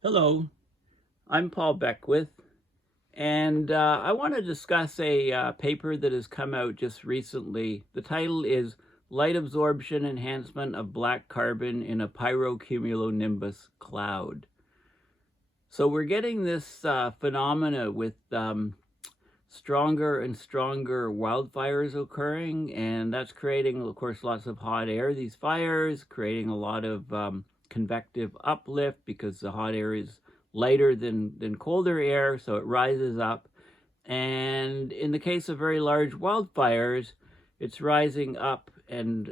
Hello, I'm Paul Beckwith, and I want to discuss a paper that has come out just recently. The title is Light Absorption Enhancement of Black Carbon in a Pyrocumulonimbus Cloud. So we're getting this phenomena with stronger and stronger wildfires occurring, and that's creating, of course, lots of hot air. These fires creating a lot of convective uplift because the hot air is lighter than colder air, so it rises up. And in the case of very large wildfires, it's rising up and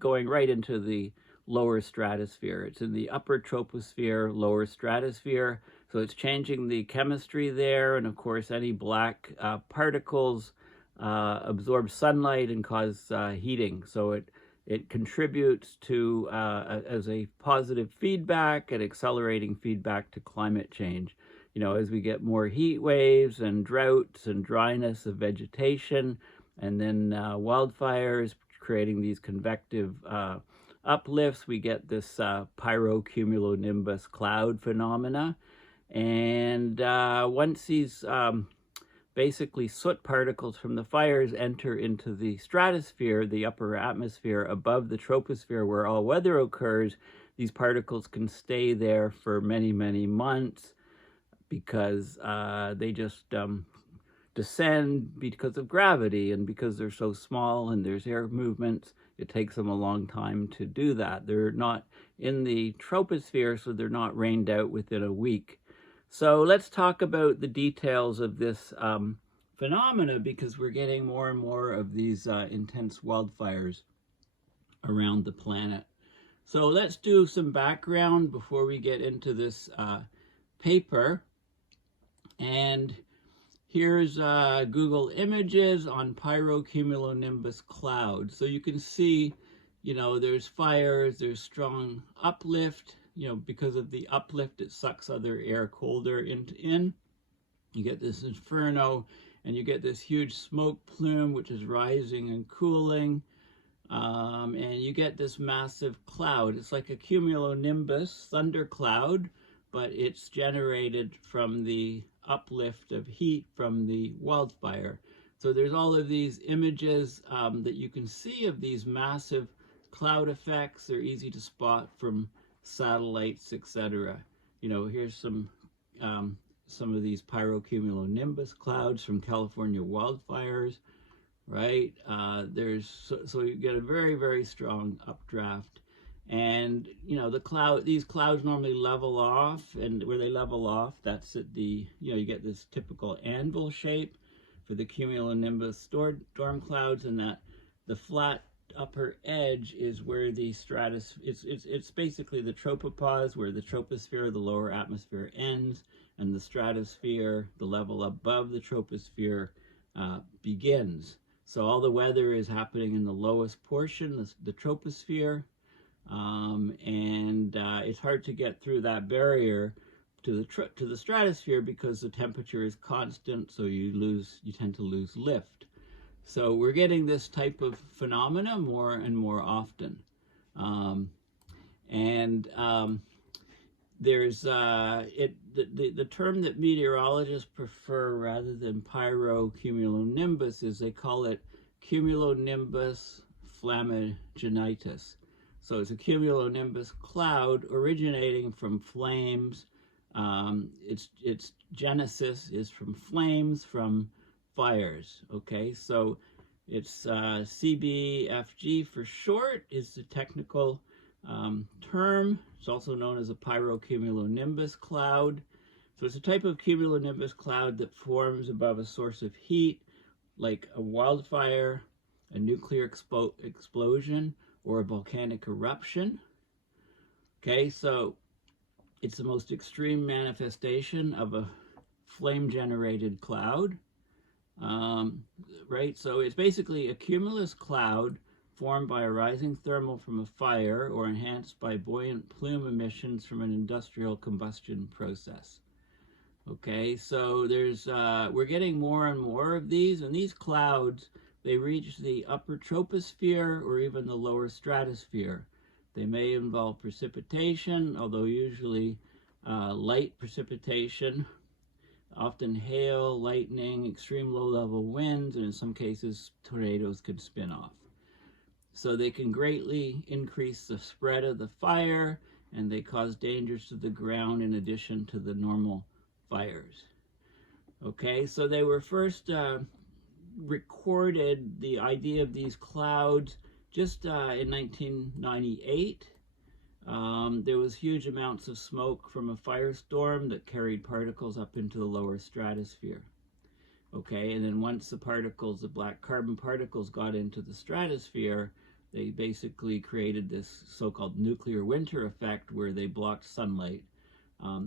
going right into the lower stratosphere. It's in the upper troposphere, lower stratosphere. So it's changing the chemistry there, and of course any black particles absorb sunlight and cause heating. So it contributes to as a positive feedback and accelerating feedback to climate change. You know, as we get more heat waves and droughts and dryness of vegetation, and then wildfires creating these convective uplifts, we get this pyrocumulonimbus cloud phenomena. And once these basically soot particles from the fires enter into the stratosphere, the upper atmosphere above the troposphere where all weather occurs, these particles can stay there for many, many months because they just descend because of gravity, and because they're so small and there's air movements, it takes them a long time to do that. They're not in the troposphere, so they're not rained out within a week. So let's talk about the details of this phenomena, because we're getting more and more of these intense wildfires around the planet. So let's do some background before we get into this paper. And here's Google Images on Pyrocumulonimbus Clouds. So you can see, you know, there's fires, there's strong uplift. You know, because of the uplift, it sucks other air colder in. You get this inferno, and you get this huge smoke plume, which is rising and cooling. And you get this massive cloud. It's like a cumulonimbus thundercloud, but it's generated from the uplift of heat from the wildfire. So there's all of these images that you can see of these massive cloud effects. They're easy to spot from satellites, etc. You know, here's some of these pyrocumulonimbus clouds from California wildfires, right? So you get a very, very strong updraft. And you know, these clouds normally level off, and where they level off, that's at the, you know, you get this typical anvil shape for the cumulonimbus storm clouds, and that the flat upper edge is where the it's basically the tropopause, where the troposphere, the lower atmosphere, ends, and the stratosphere, the level above the troposphere, begins. So all the weather is happening in the lowest portion, the troposphere. It's hard to get through that barrier to the stratosphere because the temperature is constant, so you tend to lose lift. So we're getting this type of phenomena more and more often. There's the term that meteorologists prefer rather than pyrocumulonimbus is, they call it cumulonimbus Flammagenitus. So it's a cumulonimbus cloud originating from flames. Its genesis is from flames from fires. Okay, so it's CBFG for short is the technical term. It's also known as a pyrocumulonimbus cloud. So it's a type of cumulonimbus cloud that forms above a source of heat, like a wildfire, a nuclear explosion, or a volcanic eruption. Okay, so it's the most extreme manifestation of a flame-generated cloud. Right, so it's basically a cumulus cloud formed by a rising thermal from a fire or enhanced by buoyant plume emissions from an industrial combustion process. Okay, so we're getting more and more of these, and these clouds, they reach the upper troposphere or even the lower stratosphere. They may involve precipitation, although usually light precipitation, often hail, lightning, extreme low-level winds, and in some cases tornadoes could spin off. So they can greatly increase the spread of the fire, and they cause dangers to the ground in addition to the normal fires. Okay, so they were first recorded, the idea of these clouds, just in 1998. There was huge amounts of smoke from a firestorm that carried particles up into the lower stratosphere. Okay, and then once the particles, the black carbon particles, got into the stratosphere, they basically created this so-called nuclear winter effect where they blocked sunlight.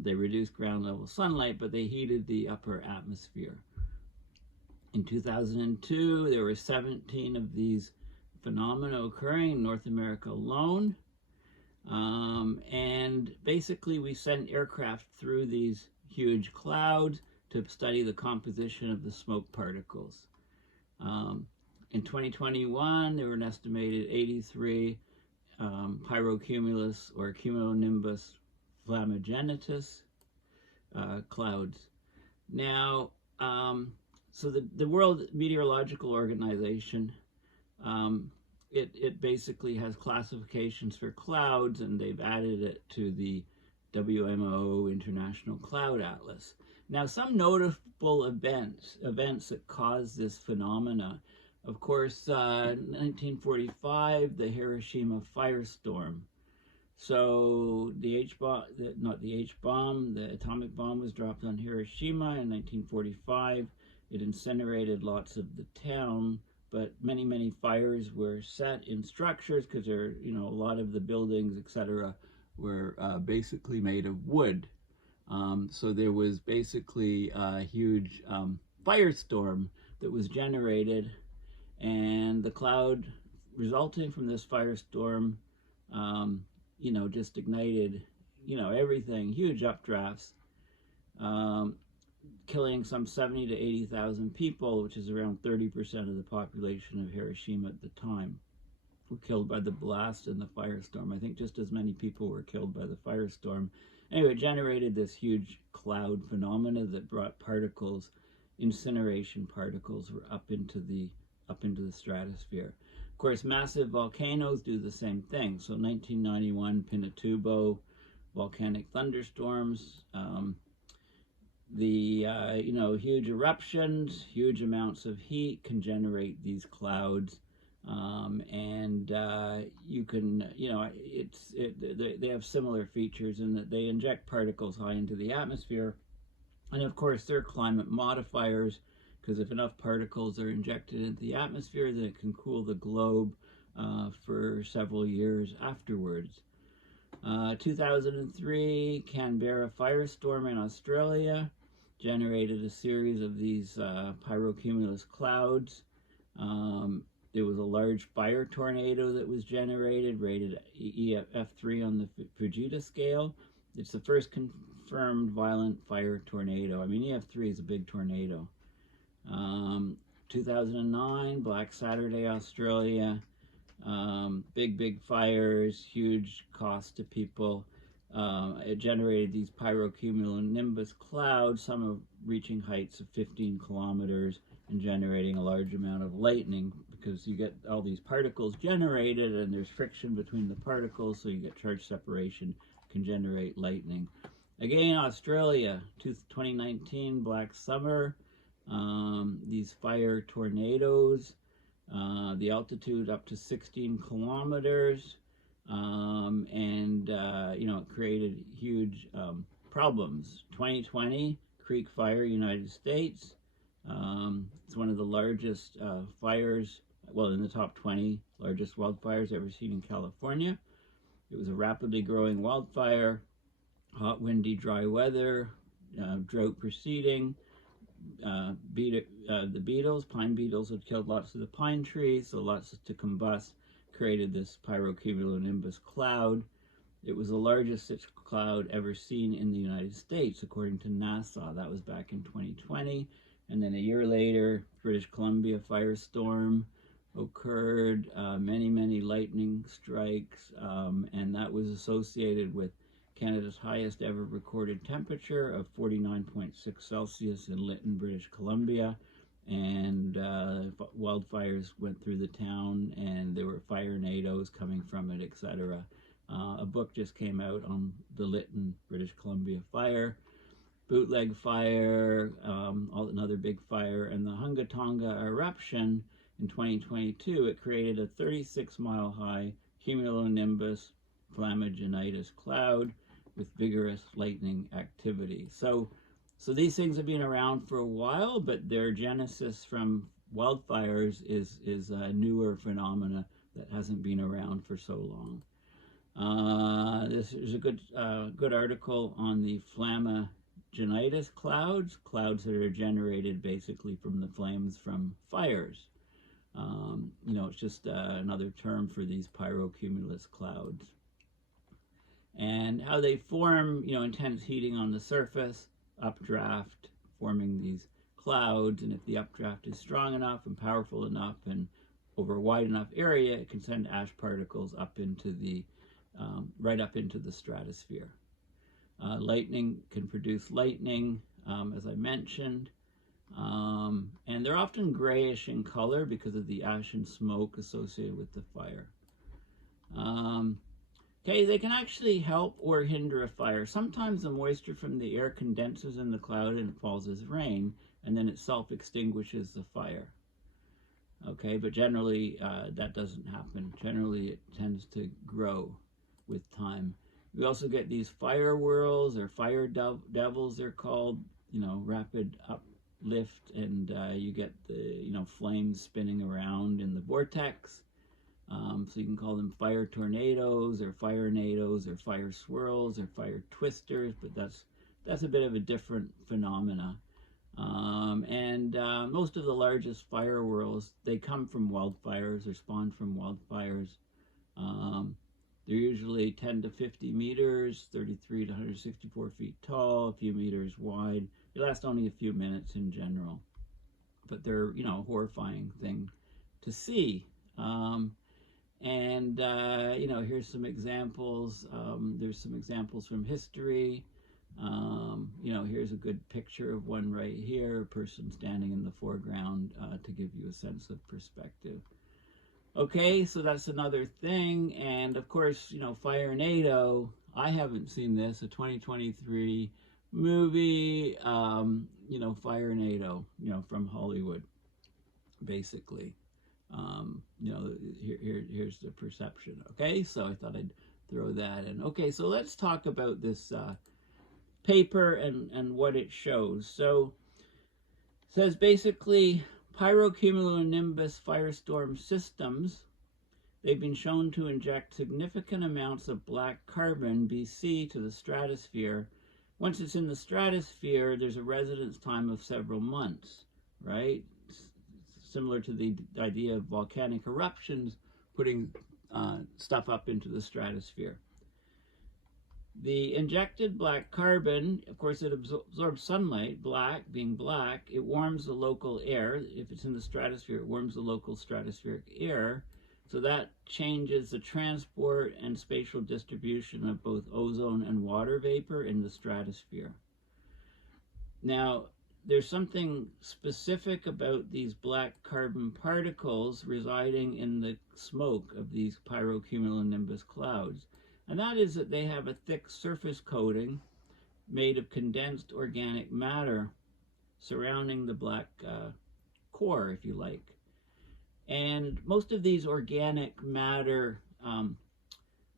They reduced ground level sunlight, but they heated the upper atmosphere. In 2002, there were 17 of these phenomena occurring in North America alone. And basically we sent aircraft through these huge clouds to study the composition of the smoke particles. In 2021, there were an estimated 83 Pyrocumulus or Cumulonimbus Flammagenitus Clouds. Now, so the World Meteorological Organization, it basically has classifications for clouds, and they've added it to the WMO International Cloud Atlas. Now, some notable events that caused this phenomena, of course, 1945, the Hiroshima Firestorm. So the atomic bomb was dropped on Hiroshima in 1945. It incinerated lots of the town, but many fires were set in structures because there, a lot of the buildings, etc., were basically made of wood. So there was basically a huge firestorm that was generated, and the cloud resulting from this firestorm, just ignited, everything, huge updrafts, killing some 70,000 to 80,000 people, which is around 30% of the population of Hiroshima at the time, were killed by the blast and the firestorm. I think just as many people were killed by the firestorm. Anyway, it generated this huge cloud phenomena that brought particles, incineration particles, were up into the stratosphere. Of course, massive volcanoes do the same thing. So 1991 Pinatubo volcanic thunderstorms, huge eruptions, huge amounts of heat can generate these clouds, and you can, they have similar features in that they inject particles high into the atmosphere, and of course they're climate modifiers, because if enough particles are injected into the atmosphere, then it can cool the globe for several years afterwards. 2003 Canberra firestorm in Australia generated a series of these pyrocumulus clouds. There was a large fire tornado that was generated, rated F3 on the Fujita scale. It's the first confirmed violent fire tornado. I mean, EF3 is a big tornado. 2009, Black Saturday, Australia. Big fires, huge cost to people. It generated these pyrocumulonimbus clouds, some of reaching heights of 15 kilometers and generating a large amount of lightning, because you get all these particles generated and there's friction between the particles, so you get charge separation, can generate lightning. Again, Australia, 2019 Black Summer, these fire tornadoes, the altitude up to 16 kilometers, it created huge problems. 2020 Creek Fire, United States. It's one of the largest fires, well, in the top 20 largest wildfires ever seen in California. It was a rapidly growing wildfire, hot, windy, dry weather, drought preceding. The beetles, pine beetles, had killed lots of the pine trees, so lots to combust, created this pyrocumulonimbus cloud. It was the largest such cloud ever seen in the United States, according to NASA. That was back in 2020. And then a year later, British Columbia firestorm occurred, many lightning strikes, and that was associated with Canada's highest ever recorded temperature of 49.6 Celsius in Lytton, British Columbia. And wildfires went through the town, and there were firenadoes coming from it, etc. A book just came out on the Lytton, British Columbia fire, Bootleg Fire, another big fire, and the Hungatonga eruption in 2022. It created a 36-mile high Cumulonimbus Flammagenitus Cloud with vigorous lightning activity. So these things have been around for a while, but their genesis from wildfires is a newer phenomena that hasn't been around for so long. This is a good article on the Flammagenitus Clouds, clouds that are generated basically from the flames from fires. It's just another term for these pyrocumulus clouds. And how they form, intense heating on the surface, updraft, forming these clouds, and if the updraft is strong enough and powerful enough and over a wide enough area, it can send ash particles up into the, right up into the stratosphere. Lightning can produce lightning, as I mentioned, and they're often grayish in color because of the ash and smoke associated with the fire. Okay, they can actually help or hinder a fire. Sometimes the moisture from the air condenses in the cloud and falls as rain, and then it self-extinguishes the fire. Okay, but generally that doesn't happen. Generally it tends to grow with time. We also get these fire whirls, or fire devils they're called, rapid uplift, and you get the, flames spinning around in the vortex. So you can call them fire tornadoes or firenadoes or fire swirls or fire twisters, but that's a bit of a different phenomena. Most of the largest fire whirls, they come from wildfires or spawn from wildfires. They're usually 10 to 50 meters, 33 to 164 feet tall, a few meters wide. They last only a few minutes in general, but they're, a horrifying thing to see. Here's some examples. There's some examples from history. Here's a good picture of one right here, a person standing in the foreground to give you a sense of perspective. Okay, so that's another thing. And of course, Firenado, I haven't seen this, a 2023 movie, Firenado, from Hollywood, basically. Here's the perception. Okay, so I thought I'd throw that in. Okay, so let's talk about this paper and what it shows. So it says basically Pyrocumulonimbus firestorm systems, they've been shown to inject significant amounts of black carbon, BC, to the stratosphere. Once it's in the stratosphere, there's a residence time of several months, right? Similar to the idea of volcanic eruptions putting stuff up into the stratosphere. The injected black carbon, of course, it absorbs sunlight, being black, it warms the local air. If it's in the stratosphere, it warms the local stratospheric air. So that changes the transport and spatial distribution of both ozone and water vapor in the stratosphere. Now, there's something specific about these black carbon particles residing in the smoke of these pyrocumulonimbus clouds. And that is that they have a thick surface coating made of condensed organic matter surrounding the black core, if you like. And most of these organic matter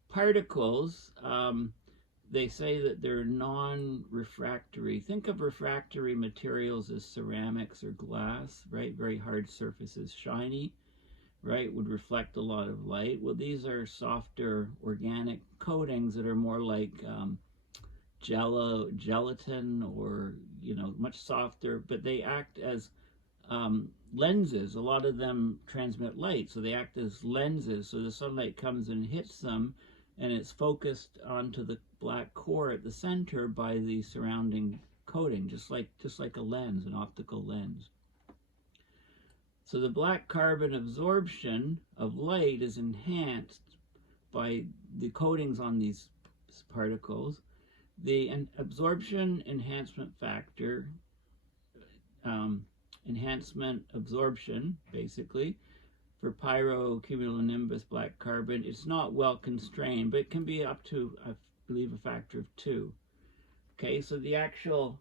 particles, they say that they're non-refractory. Think of refractory materials as ceramics or glass, right? Very hard surfaces, shiny, right? Would reflect a lot of light. Well, these are softer organic coatings that are more like gelatin, or, much softer, but they act as lenses. A lot of them transmit light, so they act as lenses. So the sunlight comes and hits them, and it's focused onto the black core at the center by the surrounding coating, just like a lens, an optical lens. So the black carbon absorption of light is enhanced by the coatings on these particles, The absorption enhancement factor, enhancement absorption, basically, for Pyrocumulonimbus black carbon, it's not well constrained, but it can be up to, I believe, a factor of 2. Okay, so the actual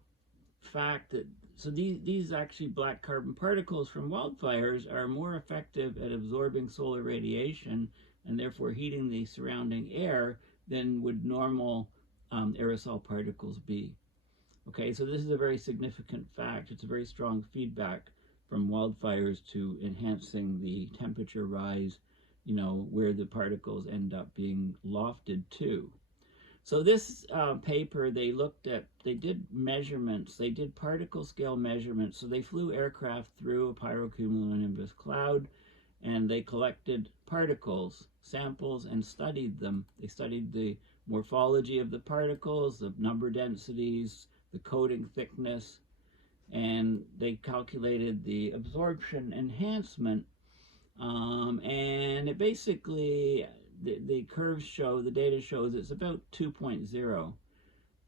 fact that, so these actually black carbon particles from wildfires are more effective at absorbing solar radiation and therefore heating the surrounding air than would normal aerosol particles be. Okay, so this is a very significant fact. It's a very strong feedback from wildfires to enhancing the temperature rise, you know, where the particles end up being lofted to. So this paper, they did measurements, they did particle scale measurements. So they flew aircraft through a pyrocumulonimbus cloud and they collected particles, samples, and studied them. They studied the morphology of the particles, the number densities, the coating thickness, and they calculated the absorption enhancement. And it basically, the curves show, the data shows it's about 2.0,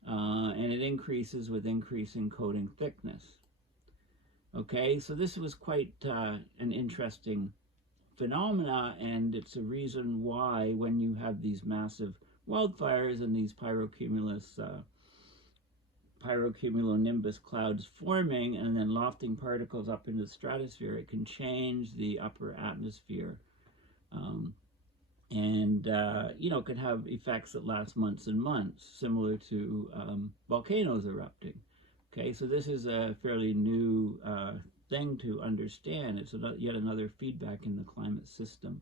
and it increases with increasing coating thickness. Okay, so this was quite an interesting phenomena, and it's a reason why when you have these massive wildfires and these pyrocumulonimbus clouds forming and then lofting particles up into the stratosphere, it can change the upper atmosphere. You know, it can have effects that last months and months, similar to volcanoes erupting. Okay, so this is a fairly new thing to understand. It's yet another feedback in the climate system.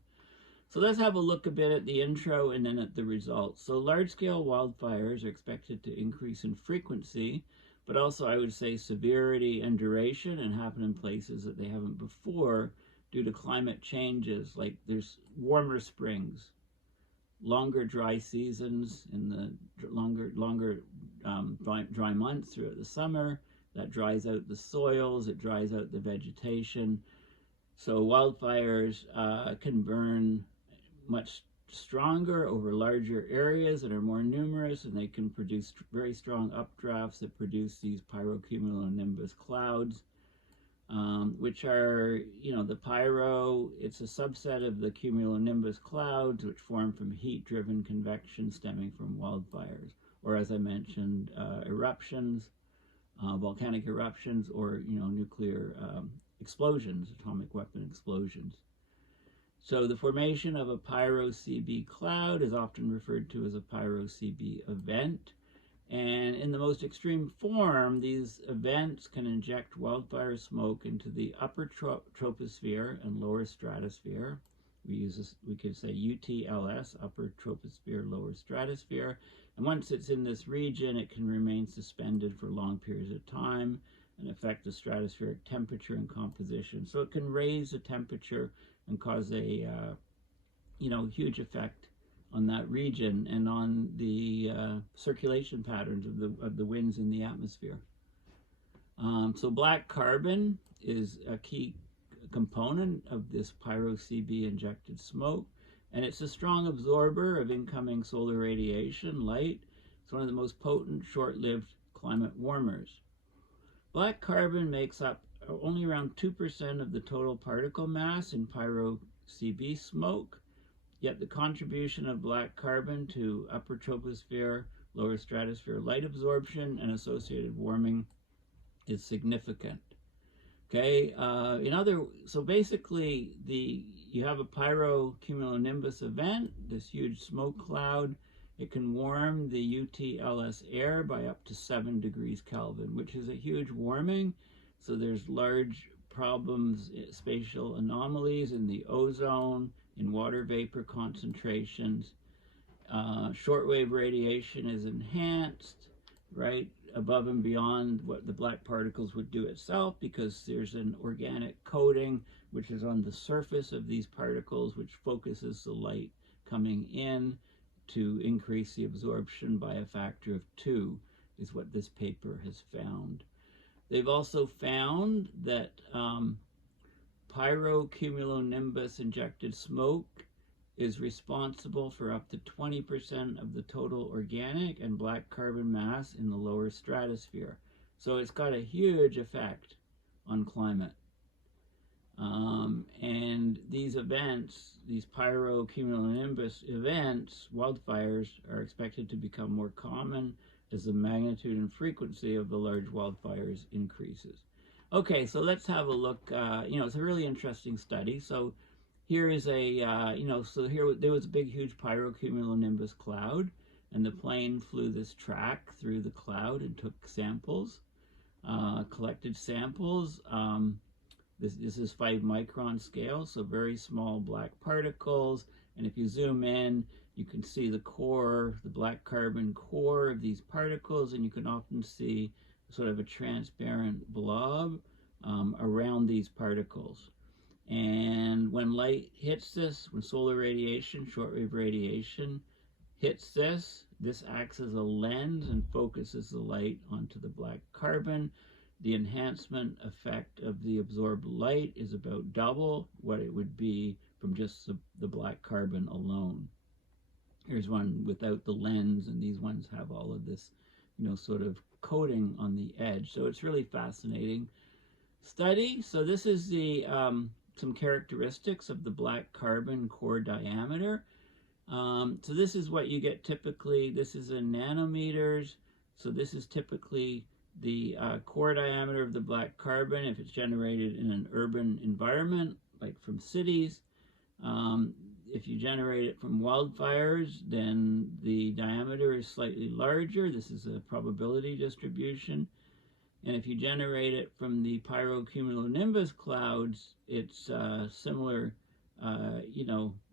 So let's have a look a bit at the intro and then at the results. So large-scale wildfires are expected to increase in frequency, but also I would say severity and duration, and happen in places that they haven't before due to climate changes. Like there's warmer springs, longer dry seasons in the longer dry months throughout the summer. That dries out the soils, it dries out the vegetation. So wildfires can burn much stronger over larger areas that are more numerous, and they can produce very strong updrafts that produce these pyrocumulonimbus clouds, which are, you know, the pyro, it's a subset of the cumulonimbus clouds, which form from heat-driven convection stemming from wildfires, or as I mentioned, eruptions, volcanic eruptions, or, you know, nuclear explosions, atomic weapon explosions. So the formation of a pyroCb cloud is often referred to as a pyroCb event. And in the most extreme form, these events can inject wildfire smoke into the upper troposphere and lower stratosphere. We could say UTLS, upper troposphere, lower stratosphere. And once it's in this region, it can remain suspended for long periods of time and affect the stratospheric temperature and composition. So it can raise the temperature and cause a you know, huge effect on that region and on the circulation patterns of the winds in the atmosphere. So black carbon is a key component of this pyroCb injected smoke, and it's a strong absorber of incoming solar radiation, light. It's one of the most potent short-lived climate warmers. Black carbon makes up only around 2% of the total particle mass in pyroCb smoke, yet the contribution of black carbon to upper troposphere, lower stratosphere light absorption and associated warming is significant. Okay, so basically you have a pyrocumulonimbus event, this huge smoke cloud. It can warm the UTLS air by up to 7 degrees Kelvin, which is a huge warming. So there's large problems, spatial anomalies in the ozone, in water vapor concentrations. Shortwave radiation is enhanced, right, above and beyond what the black particles would do itself, because there's an organic coating which is on the surface of these particles, which focuses the light coming in to increase the absorption by a factor of 2, is what this paper has found. They've also found that pyrocumulonimbus injected smoke is responsible for up to 20% of the total organic and black carbon mass in the lower stratosphere. So it's got a huge effect on climate. And these events, these pyrocumulonimbus events, wildfires, are expected to become more common as the magnitude and frequency of the large wildfires increases. Okay, so let's have a look. It's a really interesting study. So here is a, there was a big, huge pyrocumulonimbus cloud, and the plane flew this track through the cloud and took samples, collected samples. This is 5 micron scale, so very small black particles. And if you zoom in, you can see the core, the black carbon core of these particles, and you can often see sort of a transparent blob around these particles. And when light hits this, when solar radiation, shortwave radiation hits this, this acts as a lens and focuses the light onto the black carbon. The enhancement effect of the absorbed light is about double what it would be from just the black carbon alone. Here's one without the lens, and these ones have all of this, sort of coating on the edge. So it's really fascinating study. So this is the some characteristics of the black carbon core diameter. So this is what you get typically. This is in nanometers. So this is typically the core diameter of the black carbon if it's generated in an urban environment, like from cities. If you generate it from wildfires, then the diameter is slightly larger. This is a probability distribution. And if you generate it from the pyrocumulonimbus clouds, it's similar,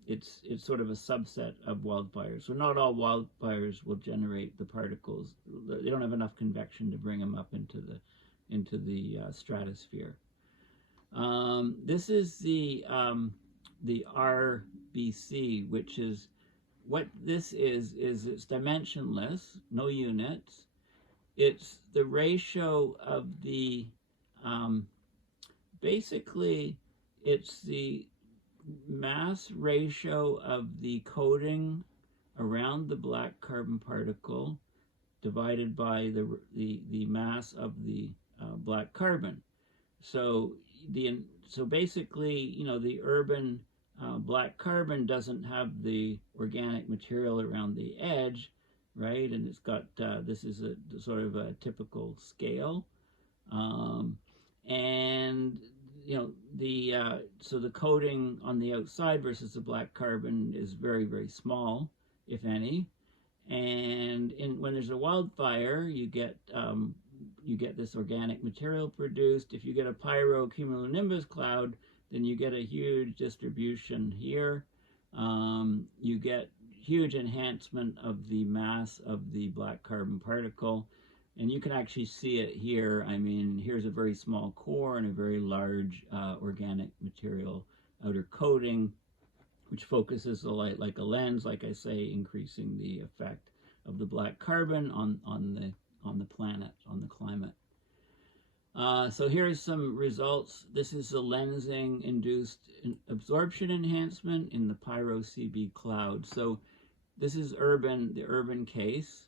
it's sort of a subset of wildfires. So not all wildfires will generate the particles. They don't have enough convection to bring them up into the stratosphere. This is the RBC, which is what this is it's dimensionless, no units. It's the ratio of the basically it's the mass ratio of the coating around the black carbon particle divided by the mass of the black carbon. So basically, the urban black carbon doesn't have the organic material around the edge, right? And it's got this is a sort of a typical scale, and so the coating on the outside versus the black carbon is very, very small, if any. And when there's a wildfire, you get this organic material produced. If you get a pyrocumulonimbus cloud, then you get a huge distribution here. You get huge enhancement of the mass of the black carbon particle. And you can actually see it here. I mean, here's a very small core and a very large organic material outer coating, which focuses the light like a lens, like I say, increasing the effect of the black carbon on the planet, on the climate. So here's some results. This is the lensing-induced absorption enhancement in the pyroCb cloud. So this is the urban case.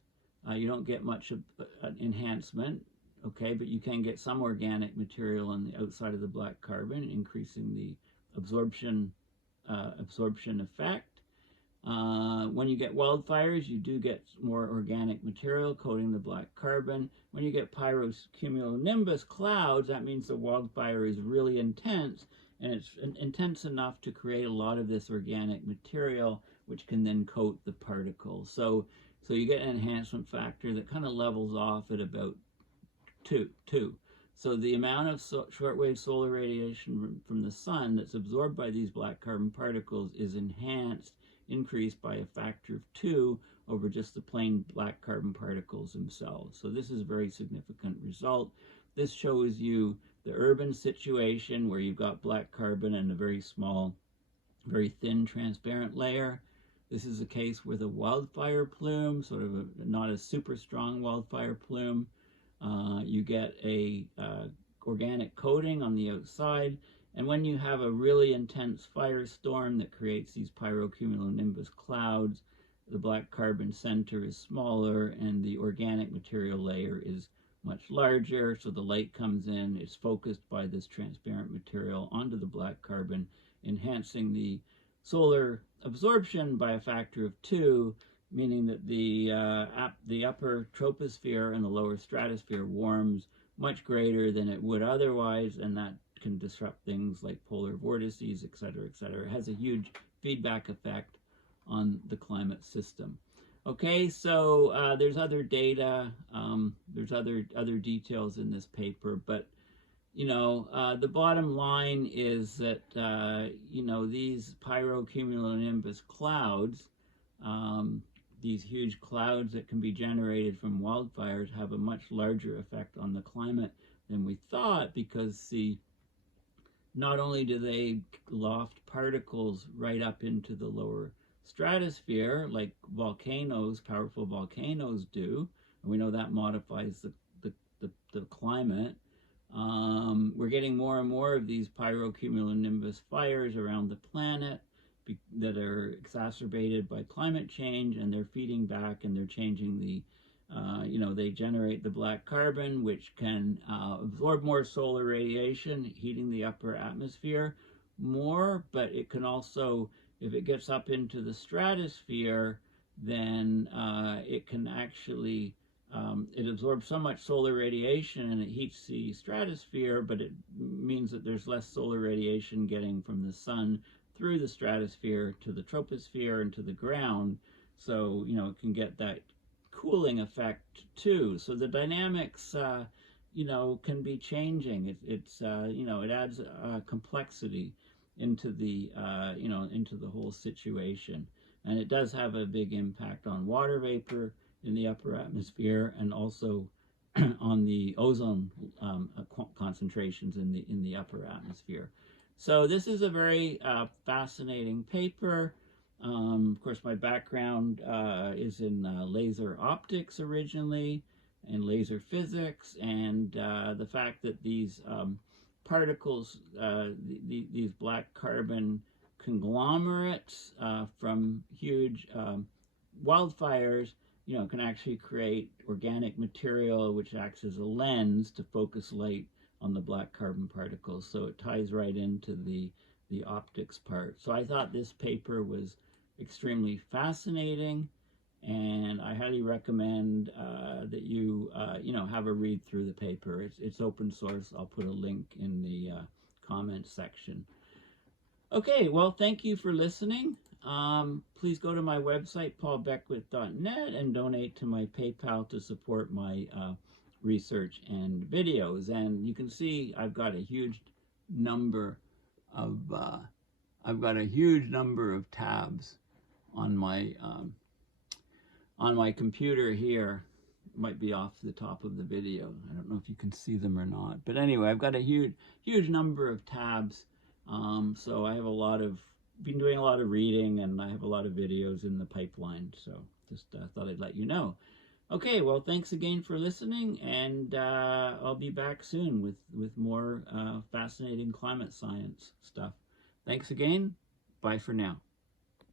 You don't get much of an enhancement, okay, but you can get some organic material on the outside of the black carbon, increasing the absorption effect. When you get wildfires, you do get more organic material coating the black carbon. When you get pyrocumulonimbus clouds, that means the wildfire is really intense, and it's intense enough to create a lot of this organic material, which can then coat the particles. So you get an enhancement factor that kind of levels off at about 2. So the amount of shortwave solar radiation from the sun that's absorbed by these black carbon particles is increased by a factor of 2 over just the plain black carbon particles themselves. So this is a very significant result. This shows you the urban situation where you've got black carbon and a very small, very thin transparent layer. This is a case with a wildfire plume, sort of not a super strong wildfire plume. You get a organic coating on the outside, And when you have a really intense firestorm that creates these pyrocumulonimbus clouds, the black carbon center is smaller and the organic material layer is much larger, so the light comes in, it's focused by this transparent material onto the black carbon, enhancing the solar absorption by a factor of 2, meaning that the upper troposphere and the lower stratosphere warms much greater than it would otherwise, and that can disrupt things like polar vortices, etc., etc. It has a huge feedback effect on the climate system. Okay, so there's other data, there's other details in this paper, but you know, the bottom line is that you know, these pyrocumulonimbus clouds, these huge clouds that can be generated from wildfires, have a much larger effect on the climate than we thought, because not only do they loft particles right up into the lower stratosphere, like volcanoes, powerful volcanoes do, and we know that modifies the climate. We're getting more and more of these pyrocumulonimbus fires around the planet that are exacerbated by climate change, and they're feeding back and they're changing the, you know, they generate the black carbon, which can absorb more solar radiation, heating the upper atmosphere more, but it can also, if it gets up into the stratosphere, then it can actually, it absorbs so much solar radiation and it heats the stratosphere, but it means that there's less solar radiation getting from the sun through the stratosphere to the troposphere and to the ground. So, you know, it can get that cooling effect too. So the dynamics, you know, can be changing. It's you know, it adds complexity into the, you know, into the whole situation. And it does have a big impact on water vapor in the upper atmosphere, and also on the ozone concentrations in the upper atmosphere. So this is a very fascinating paper. Of course, my background is in laser optics originally, and laser physics, and the fact that these particles, these black carbon conglomerates from huge wildfires, you know, can actually create organic material which acts as a lens to focus light on the black carbon particles. So it ties right into the optics part. So I thought this paper was extremely fascinating, and I highly recommend that you you know, have a read through the paper. It's open source. I'll put a link in the comments section. Okay, well, thank you for listening. Please go to my website, paulbeckwith.net, and donate to my PayPal to support my research and videos. And you can see I've got a huge number of tabs on my computer here. It might be off the top of the video. I don't know if you can see them or not. But anyway, I've got a huge number of tabs. So I have been doing a lot of reading, and I have a lot of videos in the pipeline. So just thought I'd let you know. Okay, well, thanks again for listening, and I'll be back soon with more fascinating climate science stuff. Thanks again. Bye for now.